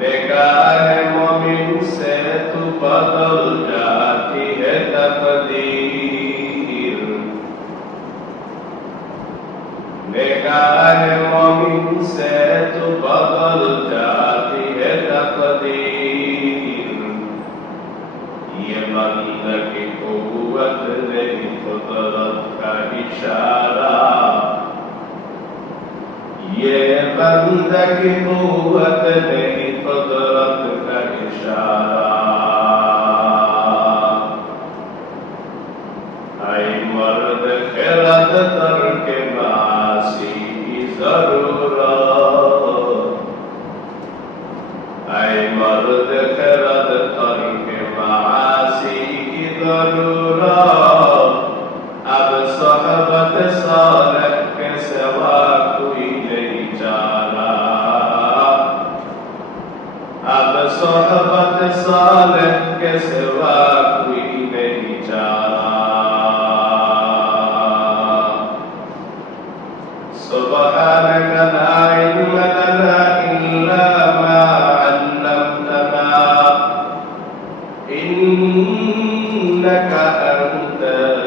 निगाह मोमिन से तू बदल जाती है तकदीर, निगाह मोमिन से तू बदल जाती है तकदीर। ये बंदा की कुव्वत नहीं कुदरत का इशारा, ये बंदा की कुव्वत नहीं कुदरत का इशारा। ऐ मर्द खिरद तरके मासी की जरूरत, ऐ मर्द खिरद तरके मासी की जरूरत। अब सोहबत सालह के सिवा कोई नहीं चारा, अब सोहबत सालह के सिवा कोई नहीं चारा। सुब्हानक ला इल्म लना इल्ला मा अल्लमतना इन्नका अंतल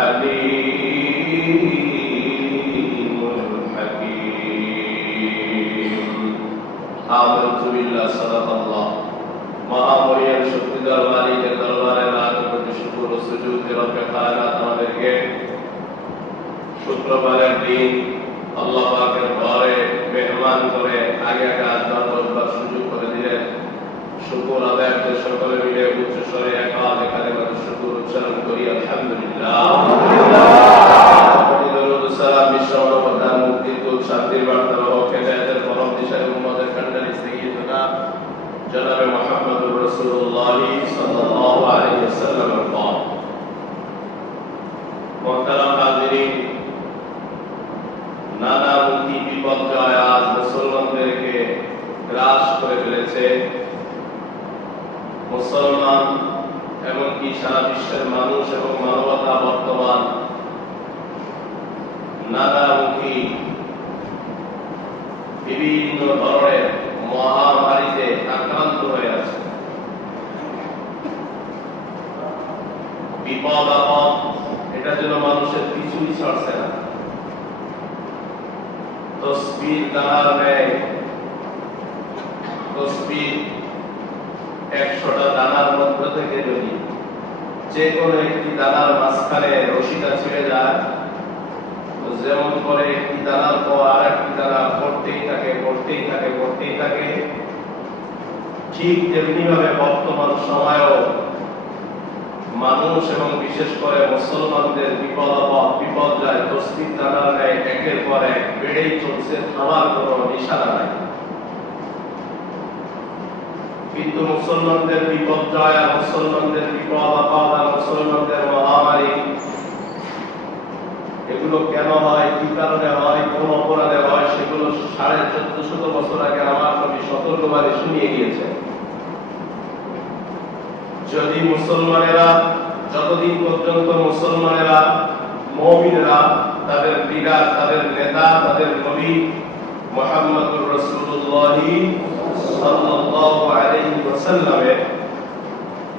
अलीमुल हकीम। आमनतु बिल्लाह सदाकाल्लाह। महामहिয়ান শক্তিধর মালিকের দরবারে লাখ কোটি শুকর ও সুজুদ রব্বে কায়নাত আমাদেরকে শুক্রবারের দিন আল্লাহ পাকের ঘরে মেহমান করে আগে আগে আজান বলবার সুযোগ করে দিলেন। শুকর আদায় করে সকলে মিলে উচ্চ স্বরে একালে কালেমাতুশ শুকর উচ্চারণ করি আলহামদুলিল্লাহ। দরুদ সালাম বিশ্বর প্রধান মুক্তির দূত শান্তির বার্তা হোক হেদায়েতের পরম দিশারি উম্মতের কান্ডারি সাইয়্যিদুনা জনাবে মুহাম্মদুর রাসূলুল্লাহ সাল্লাল্লাহু আলাইহি ওয়াসাল্লামের পর। মুহতারাম হাজিরিন, নানামুখী বিপর্যয় আজ মুসলমানদেরকে গ্রাস করে ফেলেছে। মুসলমান এমনকি সারা বিশ্বের মানুষ এবং মানবতা বর্তমান নানামুখী বিভিন্ন ধরনের মহামারীতে আক্রান্ত হয়ে আছে। বিপদ আপদ এটা যেন মানুষের পিছুই ছাড়ছে না। তসবির দানার ন্যায় তসবির 100টা দানার মধ্য থেকে যদি যে কোনো একটি দানার মাঝখানে রশিটা ছিঁড়ে যায়, যেমন করে একটি দানার পর আর একটি দানা পড়তেই থাকে পড়তেই থাকে পড়তেই থাকে, ঠিক তেমনি ভাবে বর্তমান সময়েও মানুষ এবং বিশেষ করে মুসলমানদের বিপদ আপদ বিপর্যয় তসবির দানার ন্যায় একের পর এক বেড়েই চলছে, থামার কোনো নিশানা নাই। কিন্তু মুসলমানদের বিপর্যয় আর মুসলমানদের বিপদ আপদ আর মুসলমানদের মহামারী এগুলো কেন হয়, কি কারণে হয়, কোন অপরাধে হয়, সেগুলো 1450 বছর আগে আমার নবী সতর্কবাণী শুনিয়ে গিয়েছেন। যদি মুসলমানেরা যতদিন পর্যন্ত মুসলমানেরা মুমিনরা তাদের লিডার, তাদের নেতা, তাদের নবী মুহাম্মদুর রাসূলুল্লাহ সাল্লাল্লাহু আলাইহি ওয়াসাল্লামের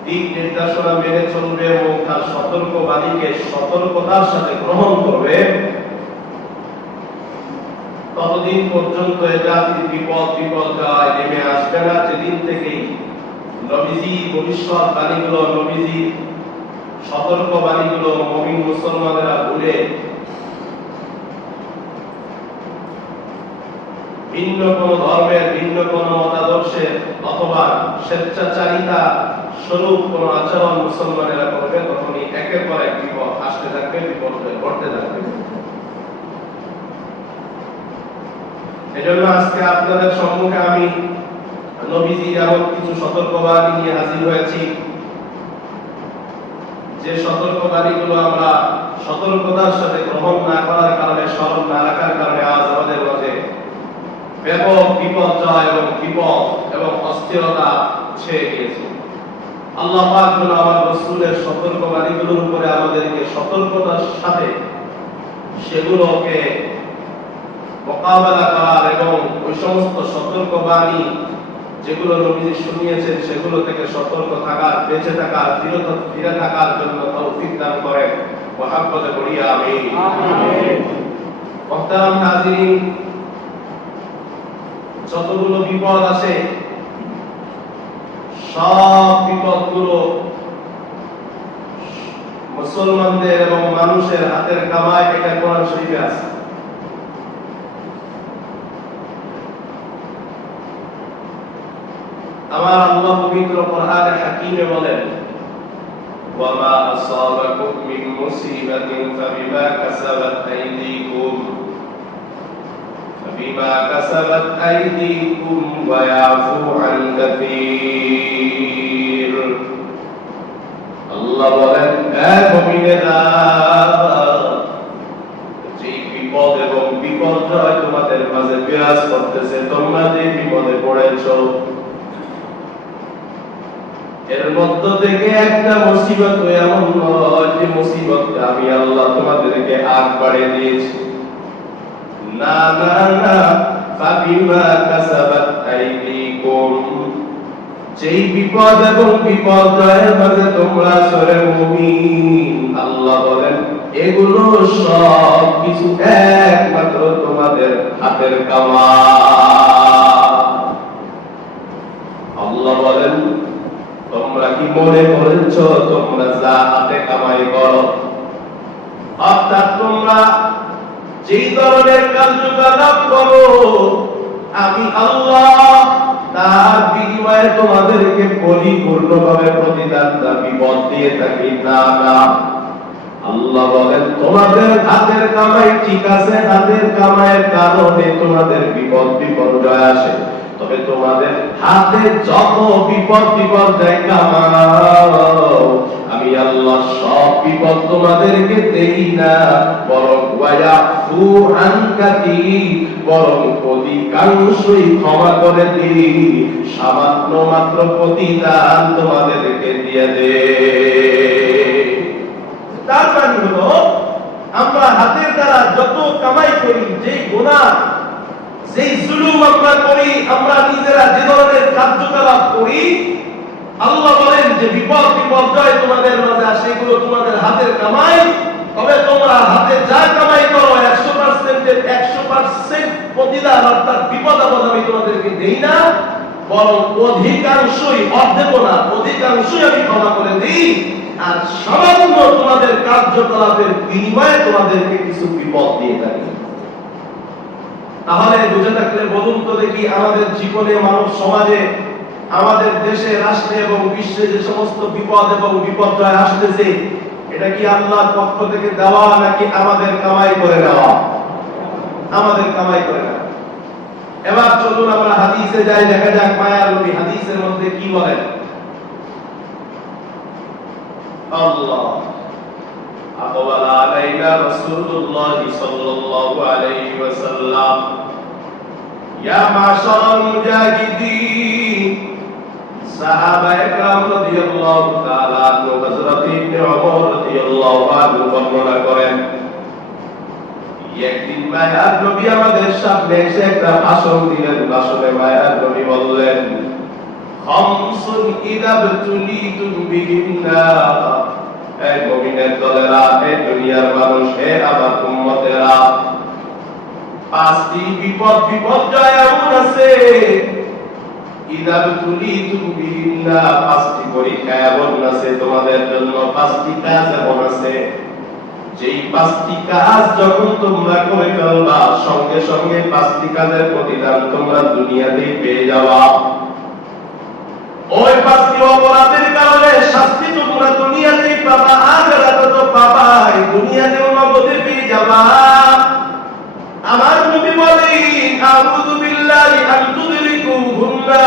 দিক নির্দেশনা মেনে চলবে এবং তার সতর্কবাণীকে সতর্কতার সাথে গ্রহণ করবে, ততদিন পর্যন্ত এ জাতির বিপদ বিপর্যয় নেমে আসবে না। যেদিন থেকেই নবীজি ভবিষ্যৎবাণীগুলো, নবীজি সতর্কবাণীগুলো মুমিন মুসলমানেরা ভুলে ভিন্ন কোন ধর্মের, ভিন্ন কোন মতাদর্শের অথবা স্বেচ্ছাচারিতা স্বরূপ কোন আচরণ মুসলমানেরা করবে, তখনই একের পর এক বিপদ আসতে থাকবে, বিপর্যয় ঘটতে থাকবে। এজন্য আজকে আপনাদের সম্মুখে আমি নবীজি এমন কিছু সতর্কবাণী নিয়ে হাজির হয়েছি, যে সতর্কবাণীগুলো আমরা সতর্কতার সাথে গ্রহণ না করার কারণে, স্মরণ না রাখার কারণে আজ আমাদের মাঝে ব্যাপক বিপর্যয় এবং বিপদ এবং অস্থিরতা ছেয়ে গিয়েছে। আল্লাহ পাক যেন আমার রাসূলের সতর্কবাণীগুলোর উপরে আমাদেরকে সতর্কতার সাথে সেগুলোকে মোকাবেলা করার এবং ওই সমস্ত সতর্কবাণী যেগুলো নবীজি শুনিয়েছেন সেগুলো থেকে সতর্ক থাকার, বেঁচে থাকার, ফিরে থাকার জন্য তৌফিক দান করেন। মহব্বতে বলি আমিন। মুহতারাম হাজিরিন, যতগুলো বিপদ আছে সব বিপদগুলো মুসলমানদের এবং মানুষের হাতের কামাই, এটা কোরআন শরীফে আছে। আমার আল্লাহ পবিত্র কোরআনে হাকিমে বলেন, ওয়ামা আসাবাকুম মিন মুসিবাতিন ফাবিমা কাসাবাত আইদিকুম ওয়া ইয়াফু আন কাসীর। আল্লাহ বলেন, হে মুমিনেরা, যে বিপদ এবং বিপর্যয় তোমাদের মাঝে বিরাজ করতেছে, তোমরা যে বিপদে পড়েছো, এর মধ্য থেকে একটা মুসিবত এমন নয় যে মুসিবতটা আমি আল্লাহ তোমাদেরকে আগ বাড়িয়ে দিয়েছি। না না না, ফাবিমা কাসাবাত আইদিকুম, যেই বিপদ এবং বিপর্যয়ের মাঝে তোমরা সরে মুমিন, আল্লাহ বলেন এগুলো সব কিছু একমাত্র তোমাদের হাতের কামাই। আল্লাহ বলেন, তোমরা কি মনে করেছো তোমরা যা হাতে কামাই করো, অর্থাৎ তোমরা যেই ধরনের কার্যকলাপ করো, আমি আল্লাহ তার বিনিময়ে তোমাদেরকে পরিপূর্ণভাবে প্রতিদান বিপদ দিয়ে থাকি? না না, আল্লাহ বলেন তোমাদের হাতের কামাই ঠিক আছে, হাতের কামাইয়ের কারণে তোমাদের বিপদ বিপর্যয় আসে, তবে তোমাদের হাতে যত বিপদ বিপর্যয় কামাও, আমি আল্লাহ সব বিপদ তোমাদেরকে দেই না, বরং ওয়ায়াফু আন কাসীর, বরং অধিকাংশই ক্ষমা করে দিই, সামান্য মাত্র প্রতিদান তোমাদেরকে দিয়ে দে। তার মানে হলো, আমরা হাতের দ্বারা যত কামাই করি, যে গুনাহ, যেই জুলুম আমরা করি, আমরা নিজেরা যে ধরনের কার্যকলাপ করি, আল্লাহ বলেন যে বিপদ বিপর্যয় তোমাদের মাঝে আসে, এগুলো তোমাদের হাতের কামাই, তবে তোমরা হাতে যা কামাই করো 100% এর 100% প্রতিদান, অর্থাৎ বিপদ আপদ আমি তোমাদেরকে দেই না, বরং অধিকাংশই, অর্ধেকও না, অধিকাংশই আমি ক্ষমা করে দিই, আর সামান্য তোমাদের কার্যকলাপের বিনিময়ে তোমাদেরকে কিছু বিপদ দিয়ে থাকি। তাহলে বুঝে থাকলে বলুন তো দেখি, আমাদের জীবনে, মানব সমাজে, আমাদের দেশে, রাষ্ট্রে এবং বিশ্বে যে সমস্ত বিপদ এবং বিপর্যয় আসতেছে, এটা কি আল্লাহর পক্ষ থেকে দেওয়া নাকি আমাদের কামাই করে নেওয়া? আমাদের কামাই করে নেওয়া। এবার চলুন আমরা হাদিসে যাই, দেখা যাক মায়ার নবী হাদিসের মধ্যে কি বলেন। আল্লাহ أقبل علينا رسول الله صلى الله عليه وسلم يا معشر المجاهدين صحابة کرام رضي الله تعالى عنهم حضرت ابن عمر رضي الله عنه বর্ণনা করেন, একদিন মায়ার নবী আমাদের সামনে এসে একটা ভাষণ দিলেন। ভাষণে মায়ার নবী বললেন, খামসুন ইযা বতুলিতুম বিহিন্না, এই মুমিনের দলেরা, এই দুনিয়ার মানুষ, হে আমার উম্মতেরা, পাঁচটি বিপদ বিপর্যয় এমন আছে, ইযা বতুলিতুম বিহিন্না, পাঁচটি পরীক্ষা এমন আছে তোমাদের জন্য, পাঁচটি কাজ এমন আছে, যেই পাঁচটি কাজ যখন তোমরা করে ফেলবা, সঙ্গে সঙ্গে পাঁচটি কাজের প্রতিদান তোমরা দুনিয়াতেই পেয়ে যাবা। ওই পাঁচটি অপরাধের কারণে শাস্তি তোমরা দুনিয়াতেই পাবা, আখিরাতে তো পাবাই, দুনিয়াতেও নগদে পেয়ে যাবা। আমার নবী বলেন, আউযু বিল্লাহি আন তুদরিকুহুন্না,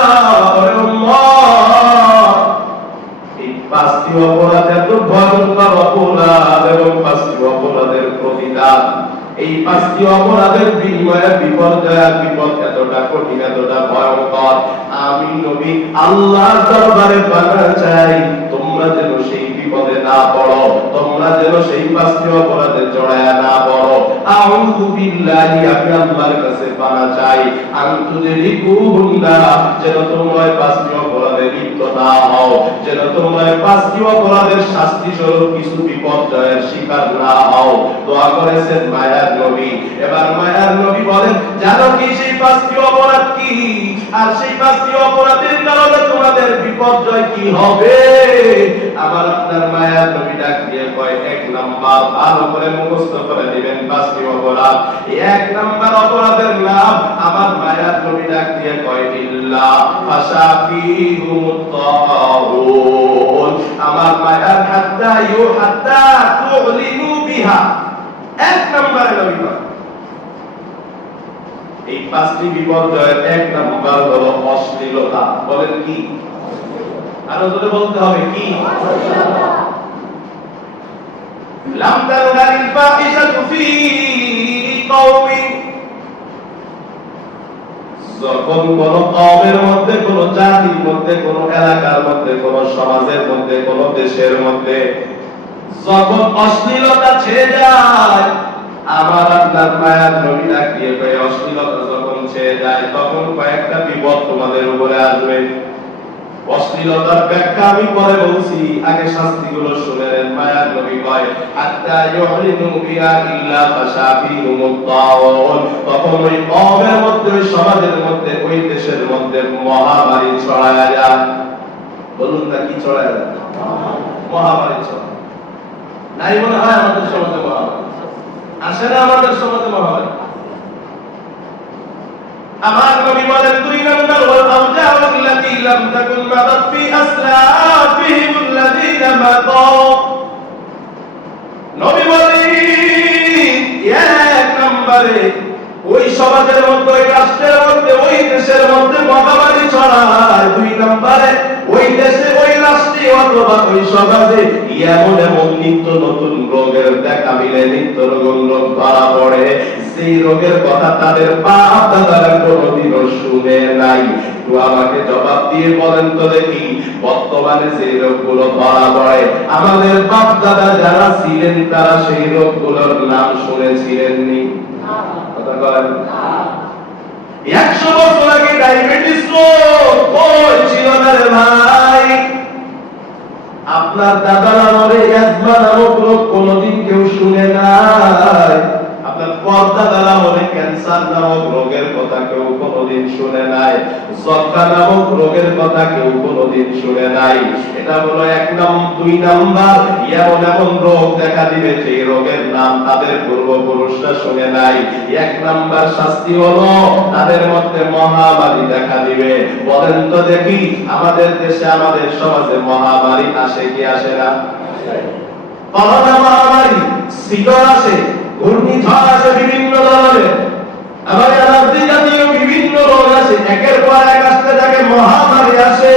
এই পাঁচটি অপরাধ এত ভয়ঙ্কর অপরাধ, এবং পাঁচটি অপরাধের প্রতিদান, এই পাঁচটি অপরাধের বিনিময়ে বিপর্যয়, বিপদ এতটা কঠিন, এতটা ভয়ঙ্কর, আমি নবী আল্লাহর দরবারে বাধা চাই তোমরা যেন সেই বিপদে না পড়ো, তোমরা তোমরা যেন সেই পাঁচটি অপরাধে জড়ায়া না পড়ো। আউযু বিল্লাহি, আমি আল্লাহর কাছে পানা চাই, আনতুদরিকুহুন্না, যেন তোমরা এই পাঁচটি অপরাধে লিপ্ত না হও, যেন তোমরা এই পাঁচটি অপরাধের শাস্তি স্বরূপ কিছু বিপর্যয়ের শিকার না হও। দোয়া করেছেন মায়ার নবী। এবার মায়ার নবী বলেন, জানো কি সেই পাঁচটি অপরাধ কি, আর সেই পাঁচটি অপরাধের কারণে তোমাদের বিপর্যয় কি হবে? আমার আপনার মায়ার নবী ডাক দিয়ে কয়, এক নাম্বার, ভালো করে মুখস্থ করে দিবেন পাঁচটি অপরাধ। এক নাম্বার অপরাধের নাম আমার মায়ার নবী ডাক দিয়ে কয়, ইল্লা ফাশাফিহুমুত তাহুন। আমার মায়ার হাত্তা তুলিনু বিহা, এক নাম্বারে নবী কয় এই পাঁচটি বিপর্যয়ের এক নাম্বার হলো অশ্লীলতা। বলেন কি? আরো জোরে বলতে হবে, কি? লাম তারহারিল ফাহিশাতু ফি কওমিন, যখন কোন কওমের মধ্যে, কোন জাতির মধ্যে, কোন এলাকার মধ্যে, কোন সমাজের মধ্যে, কোন দেশের মধ্যে যখন অশ্লীলতা ছেয়ে যায়, আমার আপনার মায়ার নবী ডাক দিয়ে কয়, অশ্লীলতা যখন ছেয়ে যায় তখন কয়েকটা বিপদ তোমাদের উপরে আসবে। অশ্লীলতার ব্যাখ্যা আমি পরে বলছি, আগে শাস্তিগুলো শুনে নেন। মায়ার নবী কয়, হাত্তা ইউহরিনু বিহা ইল্লা ফাশাফিহুমুত তাউন, তখন ওই কওমের মধ্যে, ওই সমাজের মধ্যে, ওই দেশের মধ্যে মহামারী ছড়ায়া যায়। বলুন না, কি ছড়ায়া যায়? মহামারী ছড়ায়। নাই মনে হয় আমাদের সমাজে মহামারী আসে না? আমাদের সমাজে মহামারী। আমার নবী বলেন, দুই নম্বর ওয়াল আওজাউল্লাতী লাম তাকুন মাদাত ফি আসলাফিহিমুল্লাযীনা মাতাউ। নবী বলেন, এক নম্বরে ওই সমাজের মধ্যে, ওই রাষ্ট্রের মধ্যে, ওই দেশের মধ্যে মহামারী ছড়ায়। দুই নম্বরে ওই দেশে, ওই রাষ্ট্রে অথবা ওই সমাজে এমন এমন নিত্য নতুন রোগের দেখা মিলে, নিত্য নতুন রোগ ধরা পড়ে, সেই রোগের কথা তাদের বাপ দাদারা কোনোদিনও শুনে নাই। তো আমাকে জবাব দিয়ে বলেন তো দেখি, বর্তমানে সেই রোগগুলো ধরা পড়ে, আমাদের বাপ দাদা যারা ছিলেন তারা সেই রোগগুলোর নাম শুনেছিলেননি? কথা বলেন। 100 বছর আগে ডায়াবেটিস রোগ কই ছিল না রে ভাই? আপনার দাদার আমলে অ্যাজমা নামক রোগ কোনোদিন কেউ শুনে নাই। আপনার পরদাদার আমলে ক্যান্সার নামক রোগের কথা কেউ কোনোদিন শুনে নাই। যক্ষ্মা নামক রোগের কথা কেউ কোনোদিন শুনে নাই। এটা হলো এক নাম্বার। দুই নাম্বার, এমন এমন রোগ দেখা দিবে যে রোগের নাম তাদের পূর্বপুরুষরা শুনে নাই। এক নাম্বার শাস্তি হলো তাদের মধ্যে মহামারী দেখা দিবে। বলেন তো দেখি, আমাদের দেশে, আমাদের সমাজে মহামারী আসে কি আসে না? করোনা মহামারী, শীতল আসে, ঘূর্ণিঝড় আসে বিভিন্ন ধরনের, আবার অ্যালার্জি জাতীয় বিভিন্ন রোগ আসে, একের পর এক আসতে থাকে, মহামারী আসে,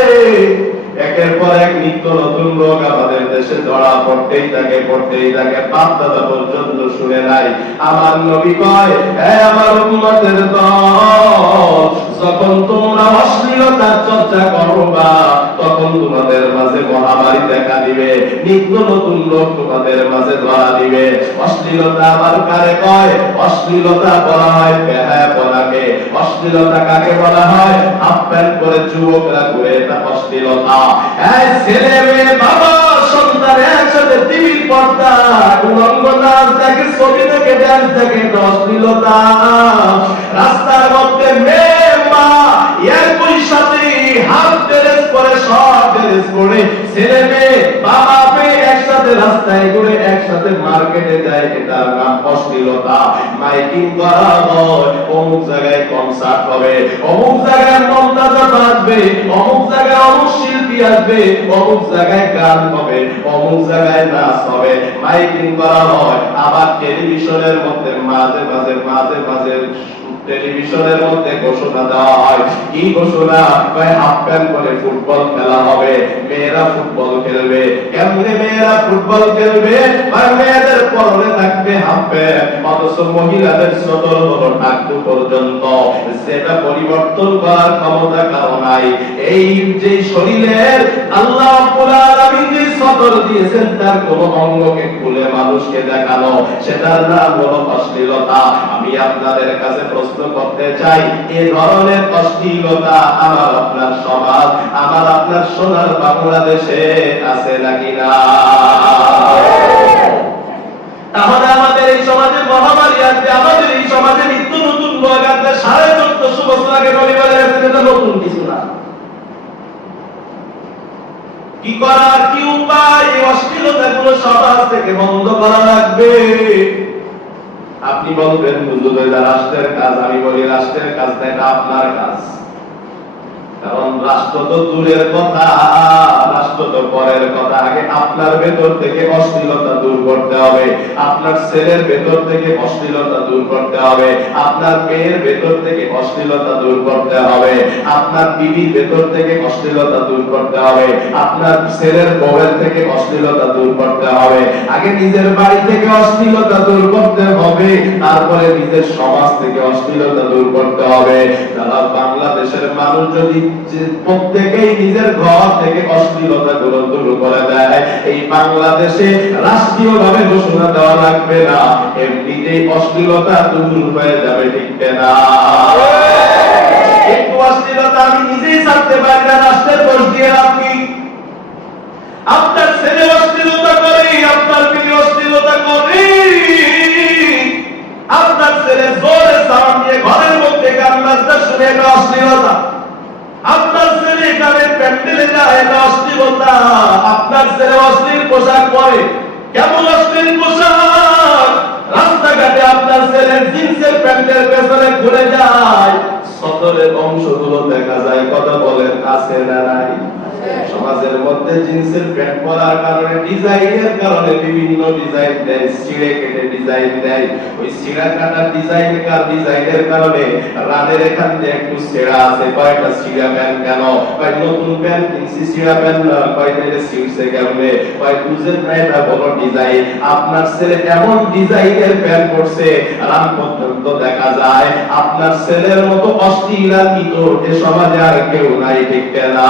একের পর এক নিত্য নতুন রোগ আমাদের দেশে ধরা পড়তেই থাকে, পড়তেই থাকে। বাপ দাদা পর্যন্ত শুনে নাই। আমার নবী কয়, হে আমার উম্মতের দল, যখন তোমরা অশ্লীলতার চর্চা করবা তখন তোমাদের মাঝে মহামারী দেখা দিবে, নিত্য নতুন রোগ তোমাদের মাঝে ধরা দিবে। অশ্লীলতা আবার কারে কয়? অশ্লীলতা বলা হয় বেহায়াপনাকে। অশ্লীলতা কাকে বলা হয়? হাফ প্যান্ট পরে যুবকরা ঘুরে, এটা অশ্লীলতা। এই ছেলে মেয়ে, বাবা সন্তান একসাথে টিভির পর্দা, উলঙ্গ নাচ দেখে, ছবি দেখে, ডান্স দেখে, এটা অশ্লীলতা। রাস্তার মধ্যে মেয়ে মা একই সাথে হাফ ড্রেস পরে, শর্ট ড্রেস পরে, ছেলে মেয়ে, বাবা মেয়ে একসাথে রাস্তায় ঘুরে, একসাথে মার্কেটে যায়, এটার নাম অশ্লীলতা। মাইকিং করা হয়, অমুক জায়গায় কনসার্ট হবে, অমুক জায়গায় মমতাজ আসবে, অমুক জায়গায় অমুক শিল্পী আসবে, অমুক জায়গায় গান হবে, অমুক জায়গায় নাচ হবে, মাইকিং করা হয়। আবার টেলিভিশনের মধ্যে মাঝে মাঝে টেলিভিশনের মধ্যে ঘোষণা দেওয়া হয়, কি ঘোষণা? হাফ প্যান্ট পরে ফুটবল খেলা হবে, মেয়েরা ফুটবল খেলবে। কেমনে মেয়েরা ফুটবল খেলবে? মেয়েদের পরনে থাকবে হাফ প্যান্ট, অথচ মহিলাদের সদর হলো টাকটু পর্যন্ত। সেটা পরিবর্তন করার ক্ষমতা কারো নাই। এই যে শরীরের আল্লাহ রাব্বুল আলামিন যে সদর দিয়েছেন, তার কোন অঙ্গকে খুলে মানুষকে দেখানো, সেটার নাম হলো অশ্লীলতা। আমি আপনাদের কাছে প্রশ্ন করতে চাই, এই ধরনের অশ্লীলতা আমার আপনার সমাজ, আমার আপনার সোনার বাংলাদেশে আছে নাকি না? তাহলে আমাদের এই সমাজে মহামারী আসবে, আমাদের এই সমাজে নিত্য নতুন রোগ আসবে। 1450 বছর আগে নবী বলে গেছেন, এটা নতুন কিছু না। কি করার, কি উপায়? এই অশ্লীলতাগুলো সমাজ থেকে বন্ধ করা লাগবে। আপনি বলবেন হুজুর এটা রাষ্ট্রের কাজ, আমি বলি রাষ্ট্রের কাজ না, এটা আপনার কাজ। কারণ রাষ্ট্র তো দূরের কথা, রাষ্ট্র তো পরের কথা। আগে আপনার ভেতর থেকে অশ্লীলতা দূর করতে হবে, আপনার ছেলের ভেতর থেকে অশ্লীলতা দূর করতে হবে, আপনার মেয়ের ভেতর থেকে অশ্লীলতা দূর করতে হবে, আপনার বিবির ভেতর থেকে অশ্লীলতা দূর করতে হবে, আপনার ছেলের বউয়ের থেকে অশ্লীলতা দূর করতে হবে। আগে নিজের বাড়ি থেকে অশ্লীলতা দূর করতে হবে, তারপরে নিজের সমাজ থেকে অশ্লীলতা দূর করতে হবে। যারা বাংলাদেশের মানুষ যদি প্রত্যেকেই নিজের ঘর থেকে অশ্লীলতা গুলো দূর করে দেয়, এই বাংলাদেশে রাষ্ট্রীয় ভাবে ঘোষণা দেওয়া লাগবে না, এমনিতেই অশ্লীলতা দূর হয়ে যাবে, ঠিক না? একটু অশ্লীলতা আমি নিজেই ছাড়তে পারি না, রাষ্ট্রের দোষ দিয়ে আপনি, আপনার ছেলে অশ্লীলতা করে, আপনার মেয়ে অশ্লীলতা করে, আপনার ছেলে জোরে সাউন্ড দিয়ে ঘরের মধ্যে গান বাজনা শুনে, এটা অশ্লীলতা। আপনার ছেলে গানের প্যান্ডেলে যায়, এটা অশ্লীলতা। আপনার ছেলে অশ্লীল পোশাক পরে, কেমন অশ্লীল পোশাক! রাস্তাঘাটে আপনার ছেলের জিন্সের প্যান্টের পেছনে ঘুরে যায়, সদরের অংশগুলো দেখা যায়। কথা বলেন, আছে না নাই? সমাজের মধ্যে জিন্সের প্যান্ট পরার কারণে, ডিজাইনের কারণে বিভিন্ন ডিজাইন দেয়, ছিঁড়ে কেটে ডিজাইন দেয়। ওই ছিঁড়া কাটা ডিজাইনের কারণে রানের এখান দিয়ে একটু ছেঁড়া আছে, কয়টা ছিঁড়া প্যান্ট কেন? কয় নতুন প্যান্ট কিনছি, ছিঁড়া প্যান্ট না, কয় এটা ছিঁড়ছে কেমনে? কয় বুঝেন না, এটা বড় ডিজাইন। আপনার ছেলে এমন ডিজাইনের প্যান্ট পরছে, রান পর্যন্ত দেখা যায়। আপনার ছেলের মতো অশ্লীল আর ইতর এ সমাজে আর কেউ নাই, ঠিক না?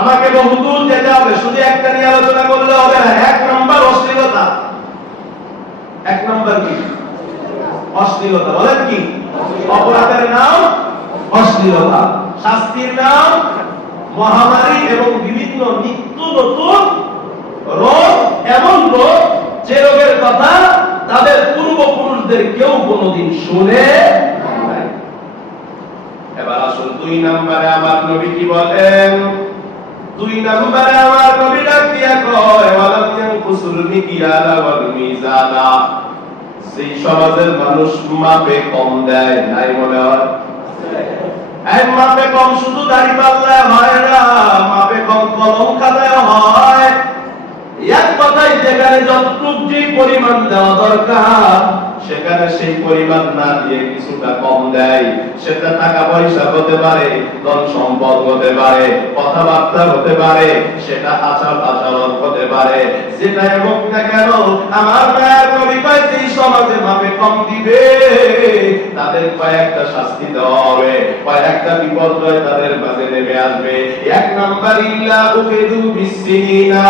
আমাকে বহুদূর যেতে হবে, শুধু একটা নিয়ে আলোচনা করলে হবে না। 1 নম্বর অশ্লীলতা। 1 নম্বর কি? অশ্লীলতা। বলেন কি? অপরাধের নাম অশ্লীলতা, শাস্তির নাম মহামারী এবং বিভিন্ন নিত্য নতুন রোগ, এমন রোগ যে রোগের কথা তাদের পূর্বপুরুষদের কেউ কোনোদিন শুনে নাই। এবার আসুন 2 নম্বরে আমার নবী কি বলেন? 2 নম্বরে আমার নবী ডাক দিয়া কয়, ওয়ালাম ইয়ানকুসুল মিকিয়ালা ওয়াল মিজানা। সেই সমাজের মানুষ মাপে কম দেয়, নাই মনে হয়? এক মাপে কম শুধু দাড়ি পাল্লায় হয় না, মাপে কম কলম খাতায় হয়। এক কথায় যেখানে যতটুকু যে পরিমাণ দেওয়া দরকার, সেখানে সেই পরিমাণ না দিয়ে কিছুটা কম দেয়। সেটা টাকা পয়সা হতে পারে, ধন সম্পদ হতে পারে, কথাবার্তা হতে পারে, সেটা আচার আচরণ হতে পারে। যেটা হোক না কেন, আমার মায়ের নবী কয় যেই সমাজে মাপে কম দিবে, তাদের কয়েকটা শাস্তি দেওয়া হবে, কয়েকটা বিপর্যয় তাদের মাঝে নেমে আসবে। 1 নাম্বার, ইল্লা উকিদু বিসসিনা।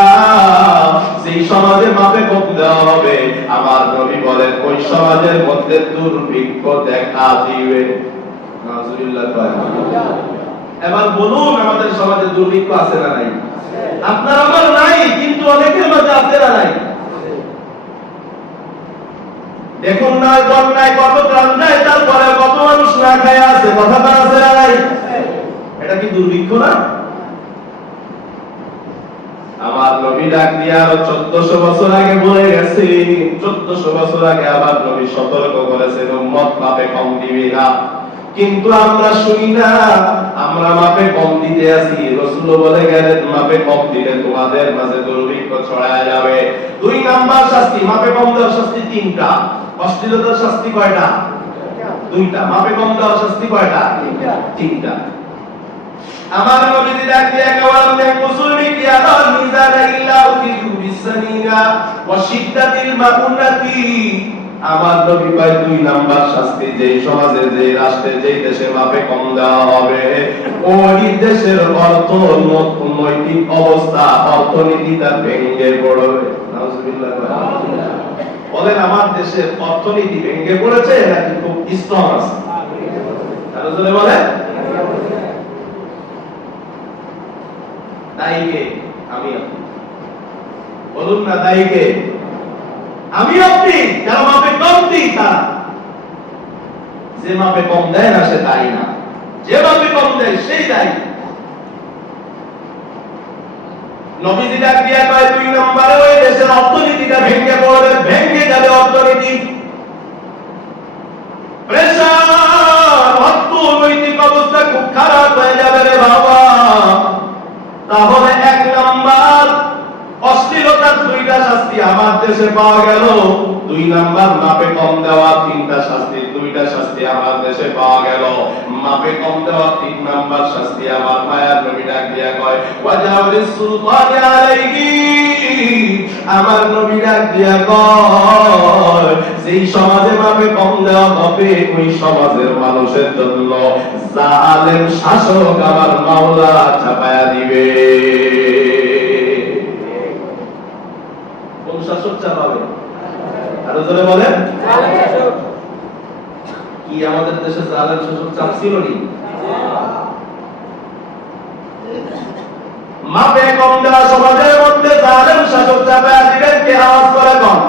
যেই সমাজে মাপে কম দেওয়া হবে, আমার নবী বলেন ওই সমাজের মধ্যে দুর্ভিক্ষ দেখা দিবে। নাউজুবিল্লাহ। এবার বলুন, আমাদের সমাজে দুর্ভিক্ষ আছে না নাই? আপনার আমার নাই, কিন্তু অনেকের মাঝে আছে না নাই? দেখুন না, বন্যায় কত প্রাণ যায়, তারপরে কত মানুষ না খায় আছে, কথাটা আছে না নাই? এটা কি দুর্ভিক্ষ না? আমার নবী ডাক দিয়ে আরো 1400 বছর আগে বলে গেছে, 1400 বছর আগে আবার নবী সতর্ক করেছেন, উম্মত মাপে কম দিবে না। কিন্তু আমরা শুনি না, আমরা মাপে কম দিতে আসি। রাসূল বলে গেলেন, মাপে কম দিলে তোমাদের মাঝে দুর্ভিক্ষ ছড়ায় যাবে। 2 নাম্বার শাস্তি, মাপে কম দেওয়ার শাস্তি 3টা। অশ্লীলতার শাস্তি কয়টা? দুইটা। মাপে কম দেওয়ার শাস্তি কয়টা? তিনটা। আমার নবীজি ডাক দিয়ে কওয়ালাম যে মুসলমি কি আদাল মিজান ইল্লা উতিজু বিসানিনা ওয়া শিদ্দাতিল মাউনাতি। আমার নবী কয় দুই নাম্বার শাস্তি যেই সমাজে, যেই রাষ্ট্রে, যেই দেশে মাপে কম দেওয়া হবে ওই দেশের অর্থনৈতিক অবস্থা, অর্থনীতিটা ভেঙে পড়বে। নাউজুবিল্লাহ। বলেন আমার দেশের অর্থনীতি ভেঙে পড়েছে নাকি খুব স্ট্রং আছে? আরো জোরে বলেন। দায়ীকে? আমি আপনি। বলুন না দায়ীকে? আমি আপনি। যারা মাপে কম দিই তারা। যে মাপে কম দেয় না সে দায়ী না, যে মাপে কম দেয় সেই দায়ী। নবীজি ডাক দিয়া কয় দুই নম্বরে ওই দেশের অর্থনীতিটা ভেঙে পড়বে, ভেঙে যাবে অর্থনীতি। প্রেসার, অর্থনৈতিক অবস্থা খুব খারাপ হয়ে যাবে রে বাবা। তাহলে এক নাম্বার অশ্লীলতার দুইটা শাস্তি আমার দেশে পাওয়া গেল, দুই নাম্বার মাপে কম দেওয়া তিনটা শাস্তি, দুইটা শাস্তি আমার দেশে পাওয়া গেল। মাপে কম দেওয়া তিন নাম্বার শাস্তি আমার মায়ার নবী ডাক দিয়া কয় ওয়াজাউরিস সুলতানি আলাইহি। আমার নবী ডাক দিয়া কয় যেই সমাজে মাপে কম দেওয়া হবে ওই সমাজের মানুষের জন্য জালেম শাসক আমার মাওলা চাপায়া দিবে। কোন শাসক চাপাবে? আরো জোরে বলেন। কি আমাদের দেশে জালেম শাসক চাপছিল নি? মাপে কম দেওয়া সমাজের মধ্যে জালেম শাসক চাপায়া দিবেন কে? আওয়াজ করে কম।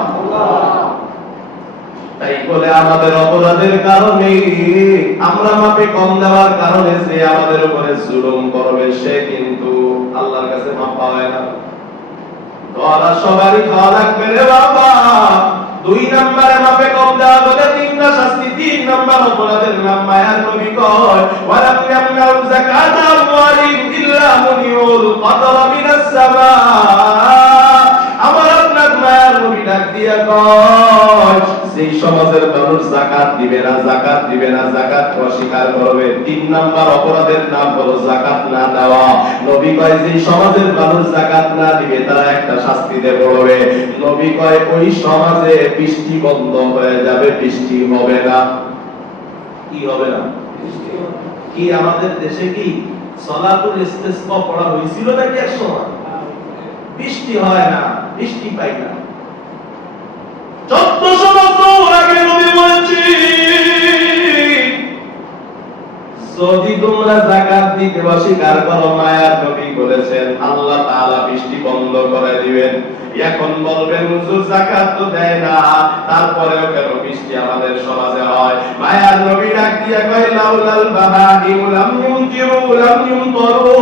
তাই বলে আমাদের অপরাধের কারণে, আমরা মাপে কম দেওয়ার কারণে যে আমাদের উপরে জুলুম করবে সে কিন্তু আল্লাহর কাছে মাপ পাবে না। তোরা সবারই খাওয়া লাগবে রে বাবা। দুই নম্বরে মাপে কম দেওয়া বলে তিনটা শাস্তি, তিন নম্বর অপরাধের নাম মায়ার নবী কয় ওয়ালাম ইয়ামনাউ যাকাতা আমওয়ালিহিম ইল্লা মুনিউল কদর মিনাস সামা। আমার আপনার মায়ার নবী ডাক দিয়া কয় যেই সমাজের মানুষ যাকাত দিবে না, যাকাত দিবে না, যাকাত অস্বীকার করবে, তিন নাম্বার অপরাধের নাম হলো যাকাত না দেওয়া। নবী কয় যেই সমাজের মানুষ যাকাত না দিবে তারা একটা শাস্তিতে পড়বে। নবী কয় ওই সমাজে বৃষ্টি বন্ধ হয়ে যাবে, বৃষ্টি হবে না। কি হবে না? কি আমাদের দেশে কি সালাতুল ইস্তিসকা পড়া হয়েছিল নাকি এক সময়? বৃষ্টি হয় না, বৃষ্টি পাই না। 1400 বছর আগে নবী বলেছি যদি তোমরা যাকাত দিতে অস্বীকার করো, মায়ার নবী বলেছেন আল্লাহ তাআলা বৃষ্টি বন্ধ করে দিবেন। এখন বলবেন হুজুর যাকাত তো দেয় না, তারপরেও কেন বৃষ্টি আমাদের সমাজে হয়? মায়ার নবী ডাক দিয়া কয় লাউলাল বাহাইম লাম ইউনজিরু লাম ইউনতরু।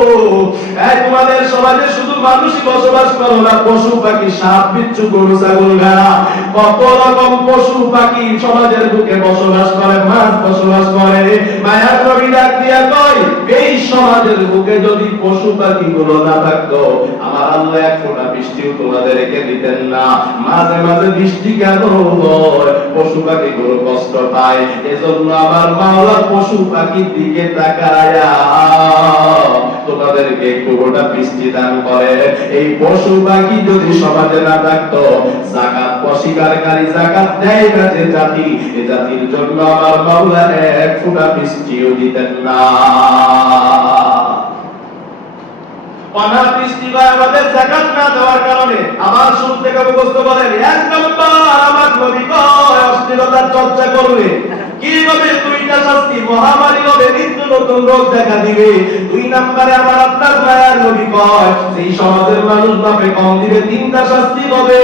এই তোমাদের সমাজে শুধু মানুষই বসবাস করে না, পশু পাখি, সাপ বিচ্ছু, গরু ছাগল ভেড়া, কত রকম পশু পাখি সমাজের বুকে বসবাস করে, মাছ বসবাস করে। মায়ার নবী ডাক দিয়া কয় এই সমাজের বুকে যদি পশু পাখি গুলো না থাকতো আমার আল্লাহ এক ফোঁটা বৃষ্টিও তোমাদেরকে দিতেন না। মাঝে মাঝে বৃষ্টি কেন হয়? পশু পাখি গুলো কষ্ট পায়, এজন্য আমার মাওলা পশু পাখির দিকে তাকায়া তোমাদেরকে একটু গোটা বৃষ্টি দান করে। এই পশু পাখি যদি সমাজে না থাকতো, যাকাত অস্বীকারী, যাকাত দেয় না যে জাতি, এই জাতির জন্য আমার মাওলা এক ফোঁটা বৃষ্টিও দিতেন না। অনাবৃষ্টি হয় আমাদের যাকাত না দেওয়ার কারণে। আবার শুরু থেকে মুখস্থ করেন, এক নম্বর আমার নবী কয় অশ্লীলতার চর্চা করবে। কি হবে? দুইটা শাস্তি, মহামারী হবে, নিত্য নতুন রোগ দেখা দিবে। দুই নম্বরে আমার আপনার মায়ার নবী কয় সেই সমাজের মানুষ মাপে কম দিবে, তিনটা শাস্তি হবে।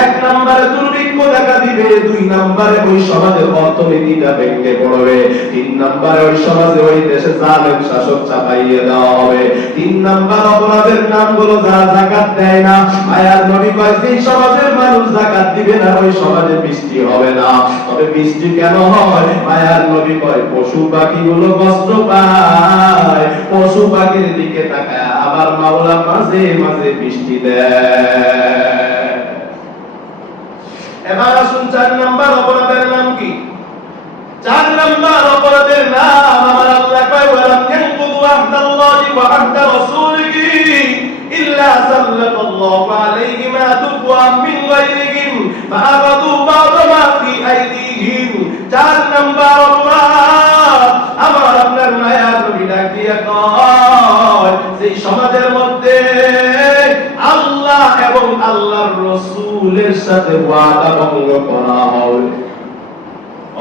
এক নম্বরে দুর্ভিক্ষ দেখা দিবে, দুই নম্বরে ওই সমাজের অর্থনীতিটা ভেঙে পড়বে, তিন নম্বরে ওই সমাজে ওই দেশে জালেম শাসক চাপাইয়ে দেওয়া হবে। তিন নম্বর অপরাধের নাম হলো যারা যাকাত দেয় না। মায়ার নবী কয় সেই সমাজের মানুষ যাকাত দিবে না ওই সমাজে বৃষ্টি হবে না। তবে বৃষ্টি কেন হয়? মায়ার নবী কয় পশু পাখিগুলো কষ্ট পায়, পশু পাখির দিকে তাকায় আমার মাওলা মাঝে মাঝে বৃষ্টি দেয়। এবার আসুন 4 নাম্বার অপরাধের নাম কি? 4 নাম্বার অপরাধের নাম আমার আল্লাহ কয় ওয়ালাম ইয়ানকুদু আহদাল্লাহি ওয়া আহদা রাসূলিহি ইল্লা সাল্লাল্লাহু আলাইহি মা তুবা মিন গায়রিহিম ফাআখাযু বা'দা মা ফি আইদিহিম। 4 নাম্বার অপরাধ আমার আপনার মায়ার নবী ডাক দিয়া কয় যে সমাজের মধ্যে আল্লাহ এবং আল্লাহর রাসূলের সাথে ওয়াদা ভঙ্গ করা হয়,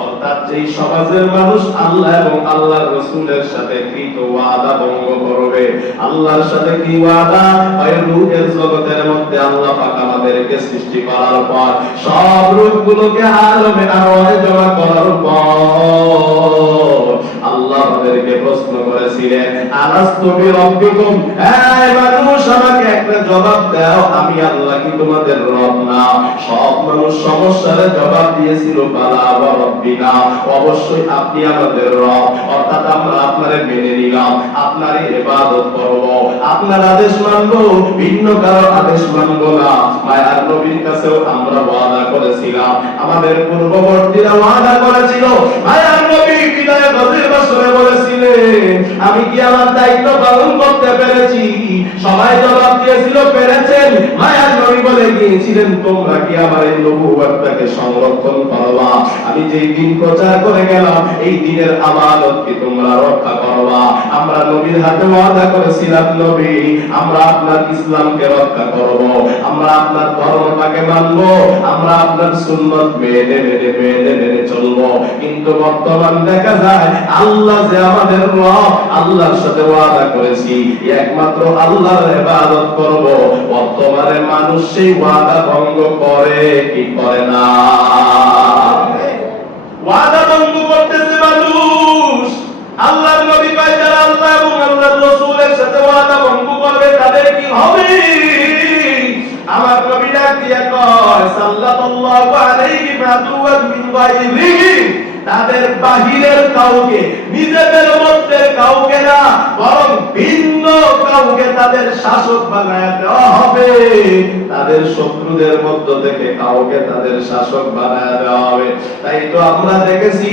অর্থাৎ যেই সমাজের মানুষ আল্লাহ এবং আল্লাহর রাসূলের সাথে কৃত ওয়াদা ভঙ্গ করবে। আল্লাহর সাথে কি ওয়াদা? হয় রূহের জগতের মধ্যে আল্লাহ পাক আমাদেরকে সৃষ্টি করার পর সব রূপগুলোকে আলমে আরওয়াহে জমা করার পর আল্লাহ আমাদেরকে প্রশ্ন করেছিলেন আলাস্তু বিরাব্বিকুম, এই মানুষ আমাকে একটা জবাব দাও, আমি আল্লাহ কি তোমাদের রব না? সব মানুষ সমস্যার জবাব দিয়েছিল বালা ওয়া রাব্বিনা, অবশ্যই আপনি আমাদের রব, অর্থাৎ আমরা আপনারে মেনে নিলাম, আপনারই ইবাদত করব, আপনার আদেশ মানব, ভিন্ন কারো আদেশ মানব না। মায়ার নবীর কাছেও আমরা ওয়াদা করেছিলাম, আমাদের পূর্ববর্তীরা ওয়াদা করেছিল, মায়ার নবী বিদায় গভীর বছরে বলেছিলেন আমি কি আমার দায়িত্ব পালন করতে পেরেছি? সবাই জবাব দিয়েছিল পেরেছেন। মায়ার নবী বলে গিয়েছিলেন তোমরা কি আমার এই নবুয়তটাকে সংরক্ষণ করবা? আমি যেই দিন প্রচার করে গেলাম এই দিনের আমানত কি তোমরা রক্ষা করবা? আমরা নবীর হাতে ওয়াদা করেছিলাম নবী আমরা আপনার ইসলামকে রক্ষা করব, আমরা আপনার ধর্মটাকে মানব, আমরা আপনার সুন্নাত মেনে মেনে চলবো। কিন্তু বর্তমান দেখা যায় আল্লাহ যে আমাদের রব, আল্লাহর সাথে ওয়াদা করেছি একমাত্র আল্লাহর ইবাদত করব, বর্তমানে মানুষ সেই ওয়াদা ভঙ্গ করে কি করে না? ওয়াদা ভঙ্গ করতেছে মানুষ। আল্লাহর নবী কয় যারা আল্লাহ এবং আল্লাহর রাসূলের সাথে ওয়াদা ভঙ্গ করবে তাদের কি হবে? আমার নবী ডাক দিয়া কয় সাল্লাল্লাহু আলাইহি ওয়াসাল্লাম মিন গায়রিহি, তাদের বাহিরের কাউকে, নিজেদের মধ্যে কাউকে না বরং ভিন্ন কাউকে তাদের শাসক বানায় দেওয়া হবে। তাদের শত্রুদের মধ্য থেকে কাউকে তাদের শাসক বানায় দেওয়া হবে। তাই তো আমরা দেখেছি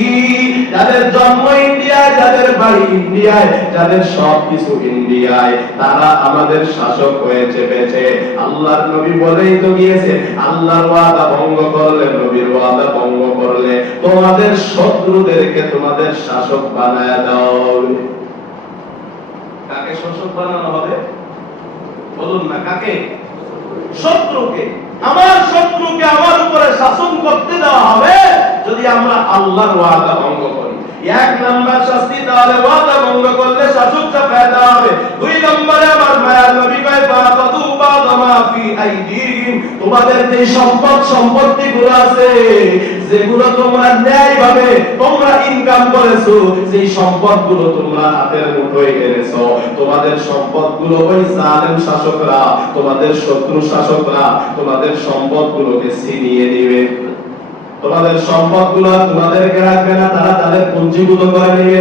যাদের জন্ম ইন্ডিয়ায়, যাদের বাড়ি ইন্ডিয়ায়, যাদের সবকিছু ইন্ডিয়ায়, তারা আমাদের শাসক হয়েছে বেঁচে। আল্লাহর নবী বলেই তো গিয়েছে আল্লাহর ওয়াদা ভঙ্গ করলে, নবীর ওয়াদা ভঙ্গ করলে তোমাদের শত্রুদেরকে তোমাদের শাসক বানায় দাও। কাকে শাসক বানানো হবে বলুন না? কাকে? শত্রুকে। আমার শত্রুকে আমার উপরে শাসন করতে দেওয়া হবে যদি আমরা আল্লাহর ওয়াদা ভঙ্গ করি। 1 নাম্বার শাস্তি তাহলে ওয়াদা ভঙ্গ করলে শাসক চাপায় দেওয়া হবে। 2 নম্বরে আমার মায়ার নবী কয় ফাকাদু বাদামা ফি আইদিহিম, তোমাদের যে সম্পত্তি গুলো আছে যেগুলো তোমরা ন্যায়ভাবে তোমরা ইনকাম করেছো, সেই সম্পদগুলো তোমরা হাতের মুঠোয় এনেছো, তোমাদের সম্পদগুলো ওই জালেম শাসকরা, তোমাদের শত্রু শাসকরা তোমাদের সম্পদগুলোকে ছিনিয়ে নেবে। তোমাদের সম্পদগুলো তোমাদেরকে রাখবে না, তারা তাদের পুঞ্জীভূত করে নেবে।